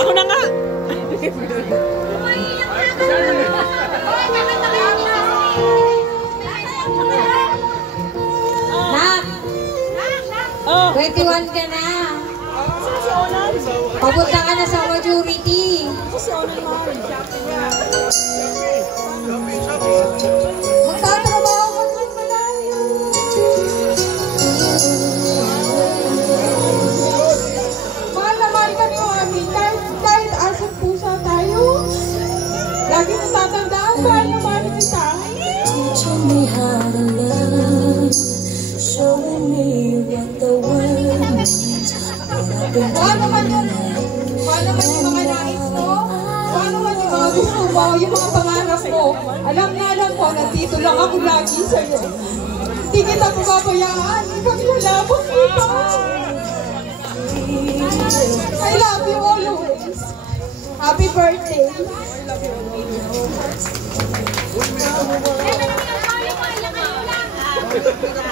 Ako na nga! Nak! 21 ka na. Papunta ka na sa majority. Magtatrabaho ka ng malayo. Mahal na mahal ka ni Mami. Kahit asang pusa tayo. Lagi mo tatandaan. Mahal na mahal kita. Teaching me how to love, showing me what the world means. Paano man yung mga nais mo? Paano man yung mga gusto mo? Yung mga pangarap mo? Alam ko, nandito lang ako lagi sa'yo. Hindi kita pababayaan. Kami lalabot kita. I love you always. Happy birthday.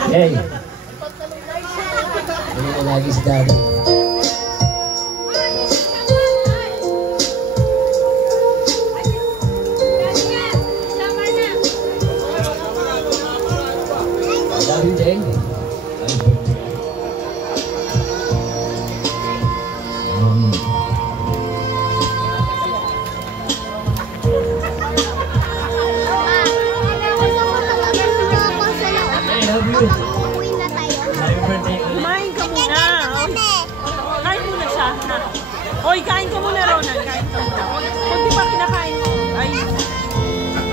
Hey! Hindi na lagi si Daddy. I love you, Jay. Kumain ka muna. Kain muna siya. Hoy, kain ka muna, Ronan. Kain ka muna. Kung di pa kinakain mo, ay,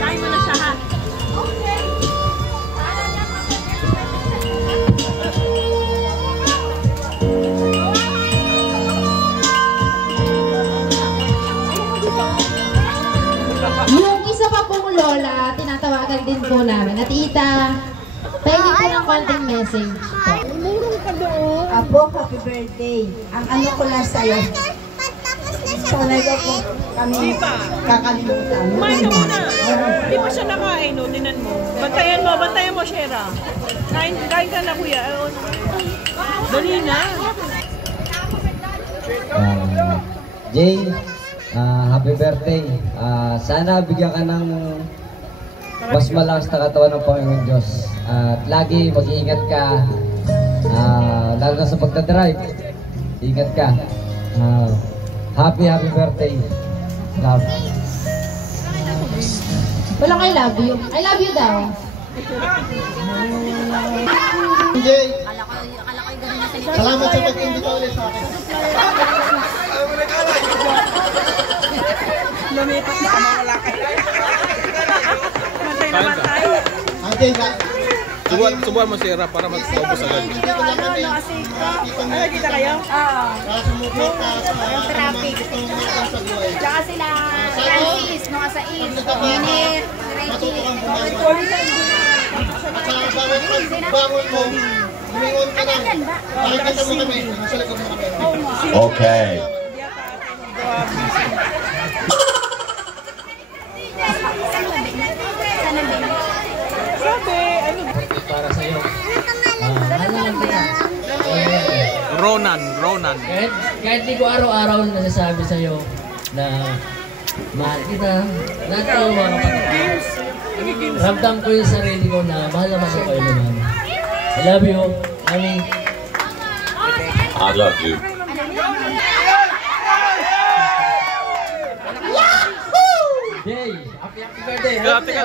kain mo na siya, ha? Yung isa pa pong lola, tinatawagan din po namin. At tita, pwede po ng konting message po. Apo, happy birthday. Ang ano ko lang sa'yo. Talaga po kami kakalimutan. Kumain ka muna. Hindi pa siya nakain, no? Tinan mo. Bantayan mo, Shera. Kain ka na, kuya. Dali na. Jay, happy birthday. Sana bigyan ka ng mas malakas na katawan ng Panginoon Diyos. At lagi mag-iingat ka. Lalo na sa pagdadrive. Ingat ka. Happy birthday. Love. Walang I love you. I love you daw. Jay, salamat sa pag-imbita ulit sa akin. Lumipas na mawala kayo. Mantay naman tayo. Jay, Subuhan mo si Era para mag-ubos agad. Ay, kita kayo? Yung traffic. Tsaka sila Francis, mga sa East, Minute, Reggie. at sa bangon mo, lumingon ka na. Nakikita mo kami, nasa likod mo kami. Okay. Para sa'yo. Ronan. Kahit di ko araw-araw nasasabi sa'yo na mahal kita, lahat kayo mga kapatid. Ramdam ko yung sarili ko na mahal naman ako kayo naman. I love you, Mami. I love you. Jay, happy birthday. Teka.